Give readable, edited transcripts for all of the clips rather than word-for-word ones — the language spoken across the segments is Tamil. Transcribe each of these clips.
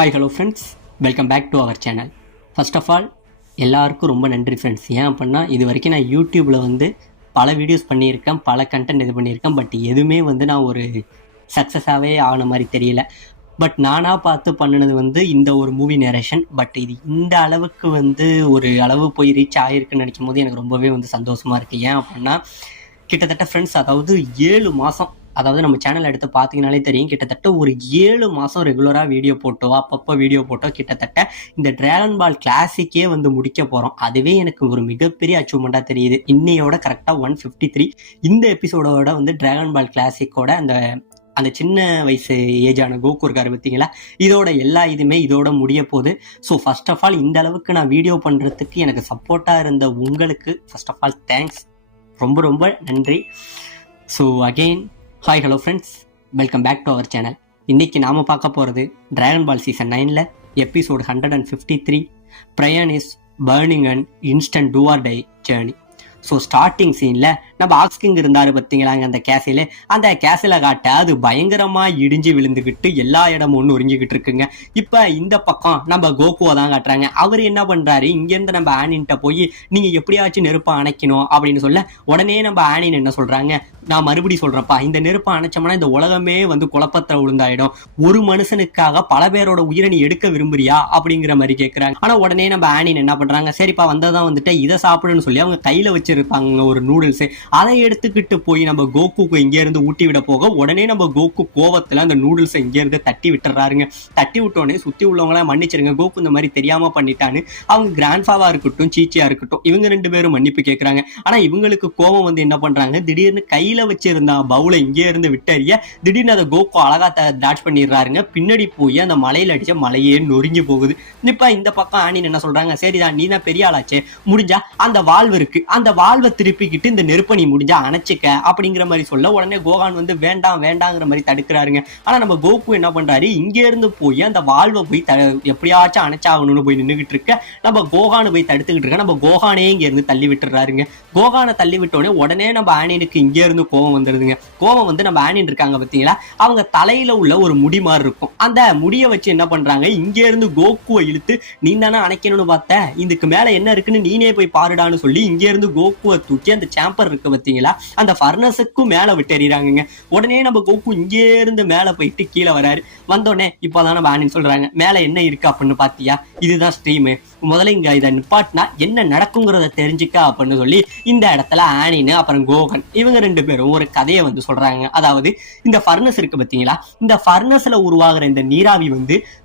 Hi hello friends, welcome back to our channel. First of all எல்லாருக்கும் ரொம்ப நன்றி ஃப்ரெண்ட்ஸ். ஏன் அப்படின்னா இது வரைக்கும் நான் யூடியூப்பில் பல வீடியோஸ் பண்ணியிருக்கேன், பல கண்டென்ட் இது பண்ணியிருக்கேன். பட் எதுவுமே நான் ஒரு சக்ஸஸாகவே ஆன மாதிரி தெரியல. பட் நானாக பார்த்து பண்ணினது இந்த ஒரு மூவி நேரேஷன். பட் இது இந்த அளவுக்கு ஒரு அளவு போய் ரீச் ஆகிருக்குன்னு நினைக்கும் போது எனக்கு ரொம்பவே சந்தோஷமாக இருக்குது. ஏன் அப்படின்னா கிட்டத்தட்ட ஃப்ரெண்ட்ஸ், அதாவது 7 மாதம், அதாவது நம்ம சேனல் எடுத்து பார்த்தீங்கனாலே தெரியும், கிட்டத்தட்ட ஒரு 7 மாதம் ரெகுலராக வீடியோ போட்டோ, அப்பப்போ வீடியோ போட்டோ, கிட்டத்தட்ட இந்த டிராகன் பால் கிளாசிக்கே முடிக்க போகிறோம். அதுவே எனக்கு ஒரு மிகப்பெரிய அச்சீவ்மெண்ட்டாக தெரியுது. இன்னையோட கரெக்டாக 153 இந்த எபிசோடோட டிராகன் பால் கிளாசிக்கோட அந்த சின்ன வயசு ஏஜான கோகு இருக்காரு பார்த்தீங்களா, இதோட எல்லா இதுவுமே இதோட முடிய போகுது. ஸோ ஃபர்ஸ்ட் ஆஃப் ஆல் இந்த அளவுக்கு நான் வீடியோ பண்ணுறதுக்கு எனக்கு சப்போர்ட்டாக இருந்த உங்களுக்கு ஃபர்ஸ்ட் ஆஃப் ஆல் தேங்க்ஸ், ரொம்ப ரொம்ப நன்றி. So again hi hello friends, welcome back to our channel. இன்றைக்கி நாம் பார்க்க போகிறது dragon ball season 9 episode 153 Brian is burning and instant do or die journey. So starting சீனில் நம்ம ஆக்ஸ்கிங் இருந்தார் பார்த்தீங்களாங்க, அந்த கேசில் காட்ட அது பயங்கரமாக இடிஞ்சு விழுந்துக்கிட்டு எல்லா இடமும் நொறுங்கிக்கிட்டு இருக்குங்க. இப்போ இந்த பக்கம் நம்ம கோகுவை தான் காட்டுறாங்க. அவர் என்ன பண்ணுறாரு, இங்கேருந்து நம்ம ஆனின்ட்ட போய் நீங்கள் எப்படியாச்சும் நெருப்பை அணைக்கணும் அப்படின்னு சொல்ல, உடனே நம்ம ஆனின் என்ன சொல்கிறாங்க, நான் மறுபடியும் சொல்கிறேன்ப்பா, இந்த நெருப்பை அணைச்சோம்னா இந்த உலகமே குழப்பத்தில் விழுந்தாயிடும். ஒரு மனுஷனுக்காக பல பேரோட உயிரை நீ எடுக்க விரும்புறியா அப்படிங்கிற மாதிரி கேட்குறாங்க. ஆனால் உடனே நம்ம ஆனின் என்ன பண்ணுறாங்க, சரிப்பா வந்ததான் இதை சாப்பிடுன்னு சொல்லி அவங்க கையில் வச்சிருப்பாங்க ஒரு நூடுல்ஸு, அதை எடுத்துக்கிட்டு போய் நம்ம கோகுக்கு இங்கே இருந்து ஊட்டி விட போக, உடனே நம்ம கோகு கோவத்தில் அந்த நூடுல்ஸை இங்கே இருந்து தட்டி விட்டுறாருங்க. தட்டி விட்டோடனே சுற்றி உள்ளவங்களாம் மன்னிச்சிருங்க, கோகு இந்த மாதிரி தெரியாமல் பண்ணிட்டான்னு அவங்க கிராண்ட்ஃபாவா இருக்கட்டும் சீச்சியா இருக்கட்டும் இவங்க 2 பேரும் மன்னிப்பு கேட்குறாங்க. ஆனால் இவங்களுக்கு கோவம் என்ன பண்ணுறாங்க, திடீர்னு கையில் வச்சிருந்த பவுலை இங்கே இருந்து விட்டறிய திடீர்னு அதை கோகு அழகா டாச் பண்ணிடுறாருங்க. பின்னாடி போய் அந்த மலையில் அடிச்ச மலையே நொறுங்கி போகுது. இப்போ இந்த பக்கம் ஆனின் என்ன சொல்றாங்க, சரிதான் நீ தான் பெரிய ஆளாச்சே, முடிஞ்சா அந்த வால்வு இருக்கு, அந்த வால்வை திருப்பிக்கிட்டு இந்த நெருப்பை நீ முடிஞ்சா அணைச்சிக்க அப்படிங்கிற மாதிரி சொல்ல, உடனே கோகான் வேண்டாம் வேண்டாங்கிற மாதிரி தடுக்கிறாருங்க. ஆனா நம்ம கோகு என்ன பண்றாரு, இங்க இருந்து போய் அந்த வால்வை போய் எப்படியாச்சும் அணைச்சாகணும்னு போய் நின்றுகிட்டு இருக்க, நம்ம கோகானு போய் தடுத்துக்கிட்டு இருக்க, நம்ம கோகானே இங்க இருந்து தள்ளி விட்டுறாருங்க. கோகானை தள்ளி விட்டோடனே உடனே நம்ம ஆனினுக்கு இங்க இருந்து கோவம் வந்துருதுங்க. கோவம் நம்ம ஆனின் இருக்காங்க பார்த்தீங்களா, அவங்க தலையில உள்ள ஒரு முடி மாதிரி இருக்கும், அந்த முடியை வச்சு என்ன பண்றாங்க, இங்க இருந்து கோகுவை இழுத்து நீ தானே அணைக்கணும்னு பார்த்த, இதுக்கு மேல என்ன இருக்குன்னு நீனே போய் பாருடான்னு சொல்லி இங்க இருந்து கோகுவை தூக்கி அந்த சாம்பர் இருக்கு பார்த்தீங்களா, அந்த ஃபர்னஸுக்கும் மேல விட்டு எறிறாங்க. உடனே நம்ம கோகு இங்கே இருந்து மேல போயிட்டு கீழே வராரு. வந்தோடனே இப்போதான் நம்ம ஆனின் சொல்றாங்க, மேல என்ன இருக்கு அப்படின்னு பாத்தியா, இதுதான் ஸ்ட்ரீமு, முதல்ல இங்க இதை நிப்பாட்டினா என்ன நடக்குங்கிறத தெரிஞ்சுக்க அப்படின்னு சொல்லி இந்த இடத்துல ஆனின் அப்புறம் கோகன் இவங்க 2 பேரும் ஒரு கதையை சொல்றாங்க. அதாவது இந்த ஃபர்னஸ் இருக்கு பார்த்தீங்களா, இந்த ஃபர்னஸ்ல உருவாகிற இந்த நீராவி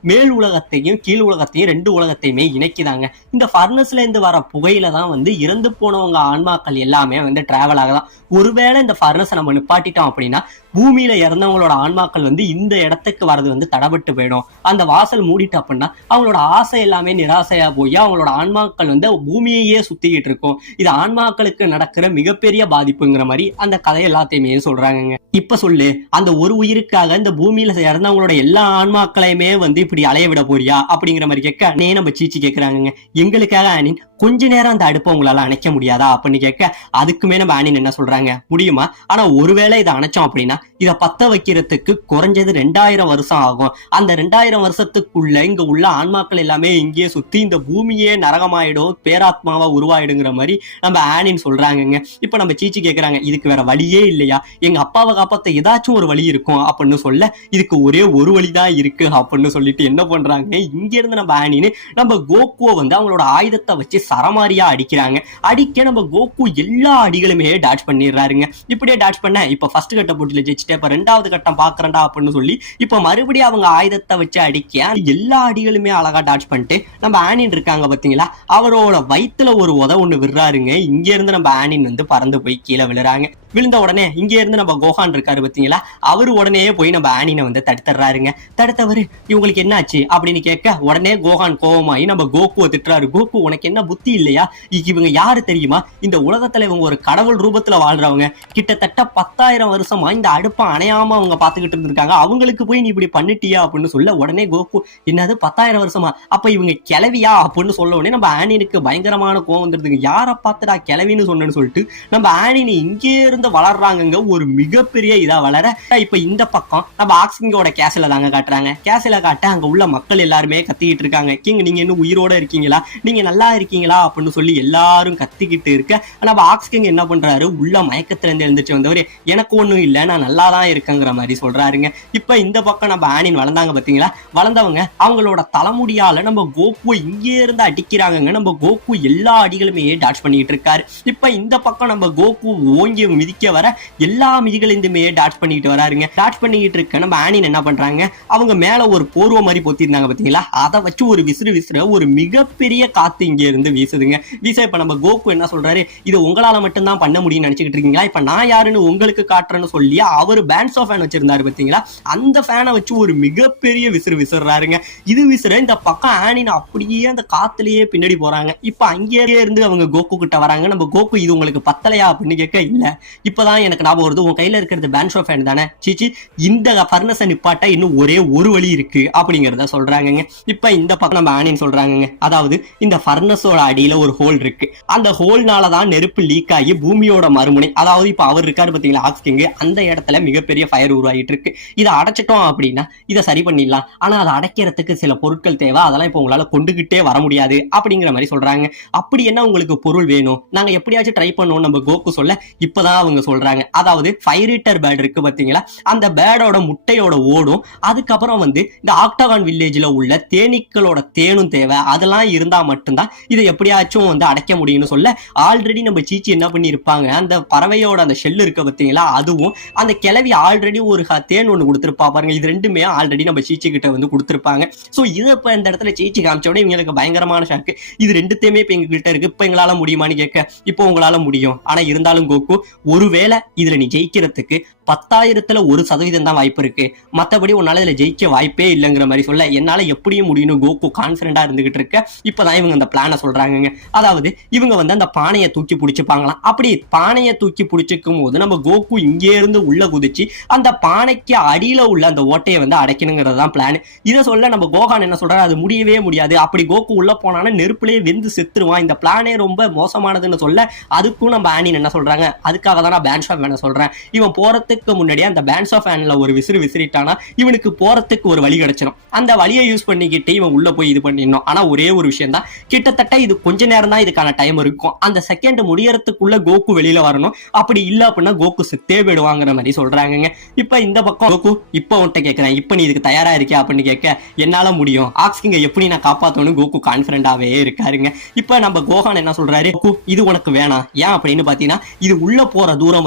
மேல் உலகத்தையும் கீழ் உலகத்தையும் 2 உலகத்தையுமே இணைக்குதாங்க. இந்த ஃபர்னஸ்ல இருந்து வர புகையில தான் இறந்து போனவங்க ஆன்மாக்கள் எல்லாமே டிராவல் ஆகலாம். ஒருவேளை இந்த ஃபர்னஸை நம்ம நிப்பாட்டிட்டோம் அப்படின்னா பூமியில இறந்தவங்களோட ஆன்மாக்கள் இந்த இடத்துக்கு வரது தடப்பட்டு போயிடும். அந்த வாசல் மூடிட்டு அப்படின்னா அவங்களோட ஆசை எல்லாமே நிராசையா போய் அவங்களோட ஆன்மாக்கள் பூமியையே சுத்திக்கிட்டு இருக்கும். இது ஆன்மாக்களுக்கு நடக்கிற மிகப்பெரிய பாதிப்புங்கிற மாதிரி அந்த கதை எல்லாத்தையுமே சொல்றாங்க. இப்ப சொல்லு, அந்த ஒரு உயிருக்காக இந்த பூமியில இறந்தவங்களோட எல்லா ஆன்மாக்களையுமே இப்படி அலைய விட போறியா அப்படிங்கிற மாதிரி கேட்க, நம்ம சீச்சி கேட்கிறாங்க, எங்களுக்காக ஆனின் கொஞ்ச நேரம் அந்த அடுப்பை உங்களால அணைக்க முடியாதா அப்படின்னு கேட்க, அதுக்குமே நம்ம ஆனின் என்ன சொல்றாங்க, முடியுமா, ஆனா ஒருவேளை இதை அணைச்சோம் அப்படின்னா இதை பத்த வைக்கிறதுக்கு குறைஞ்சது 2000 வருஷம் ஆகும். அந்த 2000 வருஷத்துக்குள்ள இங்க உள்ள ஆன்மாக்கள் எல்லாமே இங்கேயே சுத்தி இந்த பூமியே நரகமாயிடும், பேராத்மாவா உருவாயிடுங்கிற மாதிரி நம்ம ஆனின் சொல்றாங்க. இப்ப நம்ம சீச்சி கேட்கிறாங்க, இதுக்கு வேற வழியே இல்லையா, எங்க அப்பாவை காப்பாத்த ஏதாச்சும் ஒரு வழி இருக்கும் அப்படின்னு சொல்ல, இதுக்கு ஒரே ஒரு வழிதான் இருக்கு அப்படின்னு சொல்லிட்டு என்ன பண்றாங்க, இங்க இருந்து நம்ம ஆனின் நம்ம கோகுவை அவங்களோட ஆயுதத்தை வச்சு சரமாரியா அடிக்கிறாங்க. அடிக்க நம்ம கோகு எல்லா அடிகளுமே டாச் பண்ணிடுறாருங்க. இப்படியே டாச் பண்ண இப்ப ஃபர்ஸ்ட் கட்ட போட்டியில ஜெயிச்சுட்டு இப்ப 2வது கட்டம் பாக்குறேன்டா அப்படின்னு சொல்லி இப்ப மறுபடியும் அவங்க ஆயுதத்தை வச்சு அடிக்க எல்லா அடிகளுமே அழகா டாச் பண்ணிட்டு நம்ம ஆனின் இருக்காங்க பாத்தீங்களா, அவரோட வயிற்றுல ஒரு ஒண்ணு விடுறாருங்க. இங்க இருந்து நம்ம ஆனின் பறந்து போய் கீழே விழுறாங்க. விழுந்த உடனே இங்க இருந்து நம்ம கோகான் இருக்காரு பாத்தீங்களா, அவரு உடனே போய் நம்ம ஆனினை தடுத்துறாருங்க. தடுத்தவரு இவங்களுக்கு என்ன ஆச்சு அப்படின்னு கேட்க, உடனே கோகான் கோவமாயி நம்ம கோகுவை திட்டுறாரு, கோகு உனக்கு என்ன புத்தி இல்லையா, இவங்க யாரு தெரியுமா, இந்த உலகத்துல இவங்க ஒரு கடவுள் ரூபத்துல வாழ்றவங்க, கிட்டத்தட்ட 10,000 வருஷமா இந்த அடுப்பை அணையாம அவங்க பாத்துக்கிட்டு இருந்திருக்காங்க, அவங்களுக்கு போய் நீ இப்படி பண்ணிட்டியா அப்படின்னு சொல்ல, உடனே கோகு என்னது 10,000 வருஷமா, அப்ப இவங்க கிளவியா அப்படின்னு சொல்ல உடனே நம்ம ஆனினுக்கு பயங்கரமான கோவம் வந்துருதுங்க. யாரை பார்த்துடா கிளவின்னு சொன்னேன்னு சொல்லிட்டு நம்ம ஆனின் இங்கே இருந்து இருந்து வளர்றாங்க, ஒரு மிகப்பெரிய இதா வளர. இப்ப இந்த பக்கம் நம்ம ஆக்ஸ்கிங்கோட கேஸ்ல தாங்க காட்டுறாங்க. கேஸ்ல காட்ட அங்க உள்ள மக்கள் எல்லாருமே கத்திக்கிட்டு இருக்காங்க, கிங் நீங்க இன்னும் உயிரோட இருக்கீங்களா, நீங்க நல்லா இருக்கீங்களா அப்படின்னு சொல்லி எல்லாரும் கத்திக்கிட்டு இருக்க, நம்ம ஆக்ஸ்கிங் என்ன பண்றாரு, உள்ள மயக்கத்துல இருந்து எழுந்துச்சு வந்தவர் எனக்கு ஒண்ணும் இல்ல நான் நல்லா தான் இருக்கேங்கிற மாதிரி சொல்றாருங்க. இப்ப இந்த பக்கம் நம்ம ஆனின் வளர்ந்தாங்க பாத்தீங்களா, வளர்ந்தவங்க அவங்களோட தலைமுடியால நம்ம கோகு இங்கே இருந்து அடிக்கிறாங்க. நம்ம கோகு எல்லா அடிகளுமே டாட்ச் பண்ணிட்டு இருக்காரு. இப்ப இந்த பக்கம் நம்ம கோகு ஓங்கி மிதிக்க வர எல்லா மிதிகளிலுமே டாட்ச் பண்ணிட்டு வராருங்க. டாட்ச் பண்ணிட்டு இருக்க நம்ம ஆனின் என்ன பண்றாங்க, அவங்க மேல ஒரு போர்வ மாதிரி பொத்திருந்தாங்க பாத்தீங்களா, அதை வச்சு ஒரு விசிற ஒரு மிகப்பெரிய காத்து இங்க இருந்து வீசுதுங்க. வீச இப்ப நம்ம கோகு என்ன சொல்றாரு, இது உங்களால மட்டும் தான் பண்ண முடியும்னு நினைச்சுக்கிட்டு இருக்கீங்களா, இப்ப நான் யாருன்னு உங்களுக்கு காட்டுறேன்னு சொல்லி அவர் பேண்ட்ஸ் ஆஃப் ஃபேன் வச்சிருந்தாரு பாத்தீங்களா, அந்த ஃபேனை வச்சு ஒரு மிகப்பெரிய விசிறாருங்க. இது விசிற இந்த பக்கம் ஆனின் அப்படியே அந்த காத்துலயே பின்னாடி போறாங்க. இப்ப அங்கேயே இருந்து அவங்க கோகு கிட்ட வராங்க. நம்ம கோகு இது உங்களுக்கு பத்தலையா அப்படின்னு கேட்க, இல்ல இப்பதான் எனக்கு ஞாபகம் வருது, உன் கையில இருக்கிறது பேண்ட்ஸ் ஆஃப் ஃபேன் தானே, சீச்சி இந்த ஃபர்னஸை நிப்பாட்ட இன்னும் ஒரே ஒரு வழி இருக்கு அப்படிங்கறத சொல்றாங்க. இப்ப இந்த பக்கம் நம்ம ஆனின் சொல்றாங்க, அதாவது இந்த ஃபர்னஸோட அடியில ஒரு ஹோல் இருக்கு, அந்த ஹோல்னாலதான் நெருப்பு லீக் ஆகி பூமியோட மறுமுனை, அதாவது இப்ப அவர் இருக்காரு பாத்தீங்களா ஆக்ஸ்கிங், அந்த இடத்துல மிகப்பெரிய ஃபயர் உருவாகிட்டு இருக்கு. இதை அடைச்சிட்டோம் அப்படின்னா இதை சரி பண்ணிடலாம், ஆனா அதை அடைக்கிறதுக்கு சில பொருட்கள் தேவை, அதெல்லாம் இப்ப உங்களால கொண்டுகிட்டே வர முடியாது அப்படிங்கிற மாதிரி சொல்றாங்க. அப்படி என்ன உங்களுக்கு பொருள் வேணும், நாங்க எப்படியாச்சும் ட்ரை பண்ணுவோம் நம்ம கோகு சொல்ல, இப்பதான் அவங்க சொல்றாங்க, அதாவது ஃபயர் ஈட்டர் பேர்ட் இருக்கு பாத்தீங்களா, அந்த பேர்டோட முட்டையோட ஓடும், அதுக்கப்புறம் இந்த ஆக்டகான் வில்லேஜ்ல உள்ள தேனீக்களோட தேனும் தேவை, அதெல்லாம் இருந்தா மட்டும்தான் இதை எப்படியாச்சும் அடைக்க முடியும்னு சொல்ல, ஆல்ரெடி நம்ம சீச்சி என்ன பண்ணி இருப்பாங்க, அந்த பறவையோட அந்த ஷெல் இருக்க பாத்தீங்களா, அதுவும் அந்த கிளவி ஆல்ரெடி ஒரு தேன் ஒண்ணு கொடுத்துருப்பா பாருங்க, இது ரெண்டுமே ஆல்ரெடி நம்ம சீச்சி கிட்ட கொடுத்துருப்பாங்க. சோ இது இப்ப இந்த இடத்துல சீச்சி காமிச்சோட இவங்களுக்கு பயங்கரமான ஷாக்கு, இது ரெண்டுத்தையுமே இப்ப எங்க கிட்ட இருக்கு, இப்ப எங்களால முடியுமான்னு கேட்க, இப்போ உங்களால முடியும், ஆனா இருந்தாலும் கோகு ஒருவேளை இதுல நீ ஜெயிக்கிறதுக்கு 10,000% தான் வாய்ப்பு இருக்கு, மத்தபடி உன்னால இதுல ஜெயிக்க வாய்ப்பே இல்லைங்கிற மாதிரி சொல்ல, என்னால எப்படியும் முடியும் கோகு கான்பிடண்டா இருந்துகிட்டு இருக்க. இப்பதான் இவங்க அந்த பிளான சொல்றாங்க, அதாவது இவங்க அந்த பானையை தூக்கி பிடிச்சுப்பாங்களாம். அப்படி பானையை தூக்கி பிடிச்சிக்கும் போது நம்ம கோகு இங்கே இருந்து உள்ள குதிச்சு அந்த பானைக்கு அடியில உள்ள அந்த ஓட்டையை அடைக்கணுங்கிறது தான் பிளான். இதை சொல்ல நம்ம கோகான் என்ன சொல்றாரு, அது முடியவே முடியாது, அப்படி கோகு உள்ள போனானா நெருப்புலயே வெந்து செத்துருவான், இந்த பிளானே ரொம்ப மோசமானதுன்னு சொல்ல, அதுக்கும் நம்ம ஆனின் என்ன சொல்றாங்க, அதுக்காக தான் நான் பேண்ட்ஸ் ஆஃப் ஃபேனை சொல்றேன், இவன் போறதுக்கு முன்னாடியே அந்த பேண்ட்ஸ் ஆஃப் ஃபேன்ல ஒரு விசிறிட்டானா இவனுக்கு போறதுக்கு ஒரு வழி கிடைச்சிடும், அந்த வழியை யூஸ் பண்ணிக்கிட்டு இவன் உள்ள போய் இது பண்ணிடணும். ஆனா ஒரே ஒரு விஷயம் தான், கிட்டத்தட்ட இது கொஞ்ச நேரம் தான் இதுக்கான டைம் இருக்கும், அந்த செகண்ட் முடியறதுக்குள்ள கோகு வெளியில வரணும், அப்படி இல்ல அப்படின்னா கோகு செத்தே போயிடுவாங்கிற மாதிரி சொல்றாங்க. இப்ப இந்த பக்கம் கோகு இப்ப உன்கிட்ட கேட்கிறேன், இப்ப நீ இதுக்கு தயாரா இருக்கியா அப்படின்னு கேட்க, என்னால முடியும், ஆக்ஸ்கிங்க எப்படி நான் காப்பாத்தணும் கோகு கான்பிடண்டாவே இருக்காருங்க. இப்ப நம்ம கோகான் என்ன சொல்றாரு, இது உனக்கு வேணாம், ஏன் அப்படின்னு பாத்தீங்கன்னா இது உள்ள போற தூரம்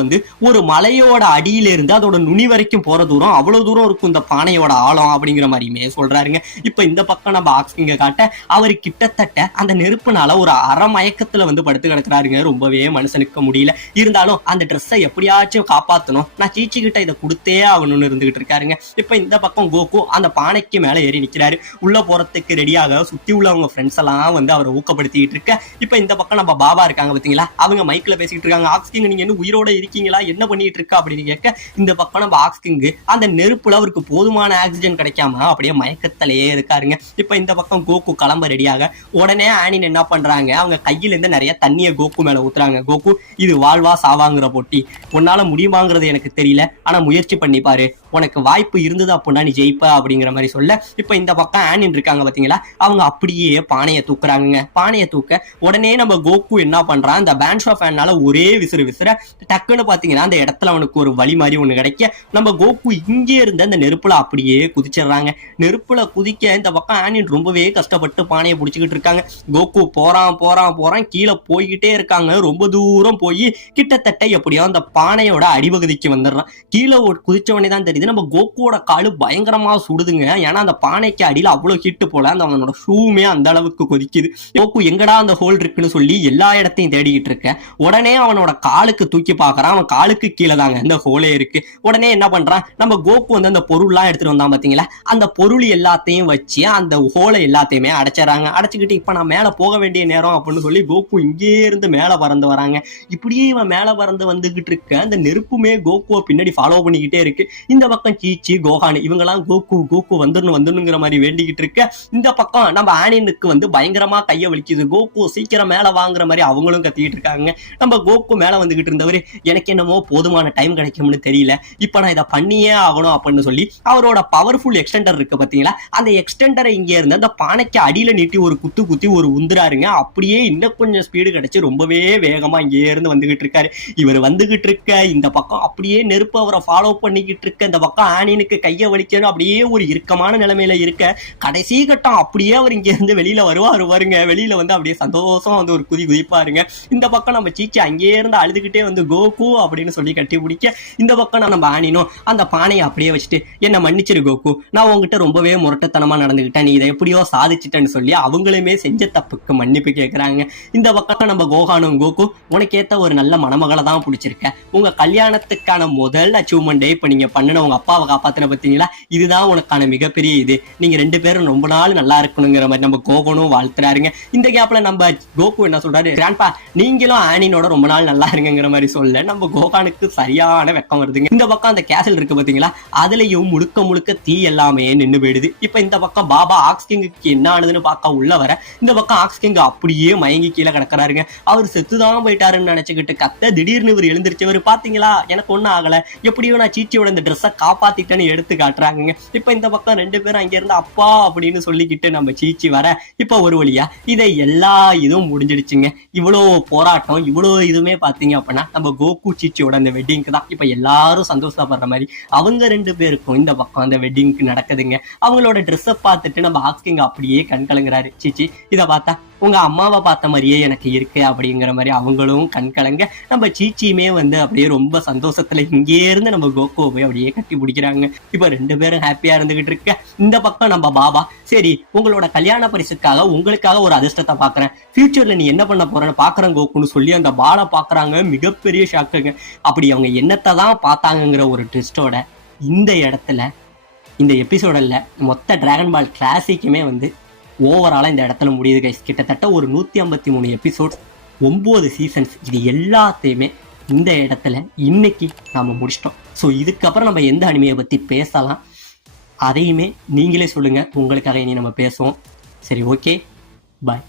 ஒரு மலையோட அடியில இருந்து அதோட நுனி வரைக்கும் போற தூரம், அவ்வளவு தூரம் இருக்கும் இந்த பானையோட ஆழம் அப்படிங்கிற மாதிரியுமே சொல்றாருங்க. இப்ப இந்த பக்கம் நம்ம ஆக்ஸ்கிங்க காட்ட, அவரு கிட்டத்தட்ட அந்த நெருப்புனால ஒரு அரை மயக்கத்துல படுத்து கிடக்குறாருங்க, ரொம்பவே மனுஷனுக்கு முடியல, இருந்தாலும் அந்த ட்ரெஸ்ஸை எப்படியாச்சும் காப்பாத்தணும், நான் சீச்சி கிட்ட இதை கொடுத்தே ஆகணும்னு இருந்துகிட்டு இருக்காருங்க. இப்ப இந்த பக்கம் கோகு அந்த பானைக்கு மேல ஏறி நிக்கிறாரு, உள்ள போறதுக்கு ரெடியாக சுத்தி உள்ளவங்க ஃப்ரெண்ட்ஸ் எல்லாம் அவரை ஊக்கப்படுத்திட்டு இருக்க. இப்ப இந்த பக்கம் நம்ம பாபா இருக்காங்க பாத்தீங்களா, அவங்க மைக்ல பேசிட்டு இருக்காங்க, ஆக்ஸ்கிங் நீங்க இன்னும் உயிரோட இருக்கீங்களா, என்ன பண்ணிட்டு இருக்கா அப்படின்னு கேட்க, இந்த பக்கம் நம்ம ஆக்ஸ்கிங் அந்த நெருப்புல அவருக்கு போதுமான ஆக்சிஜன் கிடைக்காம அப்படியே மயக்கத்திலேயே இருக்காருங்க. இப்ப இந்த பக்கம் கோகு கிளம்ப ரெடியாக, உடனே ஆனின் என்ன பண்றாங்க, அவங்க கையில இருந்து நிறைய தண்ணியை கோகு மேல ஊத்துறாங்க. கோகு இது வாழ்வா சாவாங்கிற போட்டி, உன்னால முடியுமாங்கிறது எனக்கு தெரியல, ஆனா முயற்சி பண்ணி பாரு, உனக்கு வாய்ப்பு இருந்தது அப்படின்னா நீ ஜெயிப்ப அப்படிங்கிற மாதிரி சொல்ல, இப்ப இந்த பக்கம் ஆனின் இருக்காங்க பாத்தீங்களா, அவங்க அப்படியே பானையை தூக்குறாங்க. பானையை தூக்க உடனே நம்ம கோகு என்ன பண்றான், இந்த பேண்ட்ஸ் ஆஃப் ஃபேனால ஒரே விசிற டக்குன்னு பாத்தீங்கன்னா அந்த இடத்துல அவனுக்கு ஒரு வழி மாதிரி ஒண்ணு கிடைக்க, நம்ம கோகு இங்கே இருந்த அந்த நெருப்புல அப்படியே குதிச்சிடுறாங்க. நெருப்புல குதிக்க இந்த பக்கம் ஆனின் ரொம்பவே கஷ்டப்பட்டு பானையை பிடிச்சிக்கிட்டு இருக்காங்க. கோகு போறான் கீழே போய்கிட்டே இருக்காங்க, ரொம்ப தூரம் போய் கிட்டத்தட்ட எப்படியோ அந்த பானையோட அடிபகுதிக்கு வந்துடுறான். கீழே குதிச்ச உடனே தான் தெரியுது நம்ம கோகுவோட காலு பயங்கரமா சுடுதுங்க, ஏன்னா அந்த பானைக்கு அடியில அவ்வளவு ஹீட்டு போல, அந்த அவனோட ஷூமே அந்த அளவுக்கு கொதிக்குது. கோகு எங்கடா அந்த ஹோல் இருக்குன்னு சொல்லி எல்லா இடத்தையும் தேடிக்கிட்டு இருக்க, உடனே அவனோட காலுக்கு தூக்கி பாக்குறான், அவன் காலுக்கு கீழே தாங்க இந்த ஹோலே இருக்கு. உடனே என்ன பண்றான், நம்ம கோகு அந்த பொருள்லாம் எடுத்துட்டு வந்தான் பாத்தீங்களா, அந்த பொருள் எல்லாத்தையும் வச்சு அந்த ஹோலை எல்லாத்தையுமே அடைச்சிடறாங்க. அடைச்சுக்கிட்டு இப்ப நான் மேல போக வேண்டிய நேரம் அப்படின்னு சொல்லி கோகு இங்கே இருந்து மேல பறந்து வராங்க. இப்படியே இவன் மேல பறந்து வந்துகிட்டு இருக்க, அந்த நெருப்புமே கோகுவை பின்னாடி ஃபாலோ பண்ணிக்கிட்டே இருக்கு. இந்த பக்கம் சீச்சி கோகான் இவங்கெல்லாம் கோகு வந்துடணுங்கிற மாதிரி வேண்டிக்கிட்டு இருக்க. இந்த பக்கம் நம்ம ஆனியனுக்கு வந்து பயங்கரமா கைய வலிக்குது. கோகு சீக்கிரம் மேல வாங்குற மாதிரி அவங்களும் கத்திக்கிட்டு இருக்காங்க. நம்ம கோகு மேல வந்துகிட்டு இருந்தவர் எனக்கு என்னமோ போதுமான டைம் கிடைக்கும்னு தெரியல, இப்ப நான் இதை பண்ணியே ஆகணும் அப்படின்னு சொல்லி அவரோட பவர்ஃபுல் எக்ஸ்டெண்டர் இருக்கு பாத்தீங்களா, அந்த எக்ஸ்டெண்டரை இங்க இருந்து அந்த பானைக்கு அடியில நீட்டி ஒரு குத்தி ஒரு உந்துறாருங்க. அப்படியே இன்னும் கொஞ்சம் ஸ்பீடு கிடைச்சு ரொம்பவே வேகமா இங்கே இருந்து வந்துகிட்டு இருக்காரு. இவர் வந்துகிட்டு இருக்க இந்த பக்கம் அப்படியே நெருப்பு அவரை ஃபாலோ பண்ணிக்கிட்டு இருக்க. இந்த பக்கம் ஆனியனுக்கு கைய வலிக்கணும், அப்படியே ஒரு இறுக்கமான நிலைமையில இருக்க. கடைசி கட்டம் அப்படியே அவர் இங்க இருந்து வெளியில வருவாருங்க. வெளியில வந்து அப்படியே சந்தோஷமா வந்து ஒரு குதிப்பாருங்க. இந்த பக்கம் நம்ம சீச்சி அங்கேயே இருந்து அழுதுகிட்டே வந்து கோகு அப்படின்னு சொல்லி கட்டி பிடிக்க. இந்த பக்கம் நம்ம ஆனினும் அந்த பானையை அப்படியே வச்சுட்டு என்ன மன்னிச்சிரு கோகு, நான் உங்ககிட்ட ரொம்பவே முரட்டத்தனமா நடந்துகிட்டேன், நீ இதை எப்படியோ சாதிச்சிட்டேன்னு சொல்லி அவங்களுமே செஞ்ச தப்புக்கு மன்னிப்பு கேட்கறாங்க. இந்த பக்கம் நம்ம கோகானும் கோகு உனக்கேத்த ஒரு நல்ல மணமகளை தான் பிடிச்சிருக்க, உங்க கல்யாணத்துக்கான முதல் அச்சீவ்மெண்டே இப்ப நீங்க பண்ணின உங்க அப்பாவை காப்பாத்தின பார்த்தீங்களா, இதுதான் உனக்கான மிகப்பெரிய இது, நீங்க 2 பேரும் ரொம்ப நாள் நல்லா இருக்கணுங்கிற மாதிரி நம்ம கோகனும் வாழ்த்துறாருங்க. இந்த கேப்ல நம்ம கோகு என்ன சொல்றாரு, கிராண்ட்பா நீங்களும் ஆனினோட ரொம்ப நாள் நல்லா இருங்கிற மாதிரி சொல்ல நம்ம கோகானுக்கு சரியான வெக்கம் வருதுங்க. இந்த பக்கம் அந்த கேசல் இருக்கு பாத்தீங்களா, அதுலயும் முழுக்க தீ எல்லாமே நின்று போயிடுது. இப்ப இந்த பக்கம் பாபா ஆக்ஸ் கிங்குக்கு என்ன ஆனதுன்னு பார்க்க உள்ள வர, இந்த பக்கம் ஆக்ஸ் கிங் அப்படியே மயங்கி கீழே கிடக்குறாருங்க. அவர் செத்துதான் போயிட்டாருன்னு நினைச்சுக்கிட்டு கத்த திடீர்னு இவர் எழுந்திருச்சவர் பாத்தீங்களா, எனக்கு ஒண்ணும் ஆகல, எப்படியோ நான் சீச்சியோட இந்த ட்ரெஸ்ஸை காப்பாத்திட்டேன்னு எடுத்து காட்டுறாங்க. இப்ப இந்த பக்கம் 2 பேரும் அங்க இருந்து அப்பா அப்படின்னு சொல்லிக்கிட்டு நம்ம சீச்சி வர, இப்ப ஒரு வழியா இதை எல்லா இதுவும் முடிஞ்சிடுச்சுங்க. இவ்வளோ போராட்டம் இவ்வளோ இதுவுமே பாத்தீங்க அப்படின்னா நம்ம கோகு சீச்சியோட அந்த வெட்டிங்க்கு தான் இப்ப எல்லாரும் சந்தோஷப்படுற மாதிரி அவங்க 2 பேருக்கும் இந்த பக்கம் அந்த வெட்டிங்க்கு நடக்குதுங்க. அவங்களோட ட்ரெஸ்ஸை பார்த்துட்டு நம்ம ஆக்ஸ்கிங் அப்படியே கண் கலங்குறாரு. சீச்சி இதை பார்த்தா உங்க அம்மாவை பார்த்த மாதிரியே எனக்கு இருக்கு அப்படிங்கிற மாதிரி அவங்களும் கண் கலங்க. நம்ம சீச்சியுமே வந்து அப்படியே ரொம்ப சந்தோஷத்துல இங்கே இருந்து நம்ம கோகுவை அப்படியே கட்டி பிடிக்கிறாங்க. இப்ப 2 பேரும் ஹாப்பியா இருந்துகிட்டு இருக்க. இந்த பக்கம் நம்ம பாபா சரி உங்களோட கல்யாண பரிசுக்காக உங்களுக்காக ஒரு அதிர்ஷ்டத்தை பாக்குறேன், ஃபியூச்சர்ல நீ என்ன பண்ண போறேன்னு பாக்குறேன் கோகுன்னு சொல்லி அந்த பாலை பாக்குறாங்க. மிகப்பெரிய ஷாக்குங்க. அப்படி அவங்க என்னத்தை தான் பார்த்தாங்கிற ஒரு ட்விஸ்டோட இந்த இடத்துல இந்த எபிசோடில் மொத்த டிராகன் பால் கிளாசிக்குமே வந்து ஓவராலாக இந்த இடத்துல முடியுது கைஸ். கிட்டத்தட்ட ஒரு 153 எபிசோட்ஸ், 9 சீசன்ஸ், இது எல்லாத்தையுமே இந்த இடத்துல இன்னைக்கு நாம் முடிச்சிட்டோம். ஸோ இதுக்கப்புறம் நம்ம எந்த அனிமையை பற்றி பேசலாம் அதையுமே நீங்களே சொல்லுங்கள், உங்களுக்காக இனி நம்ம பேசுவோம். சரி, ஓகே, பாய்.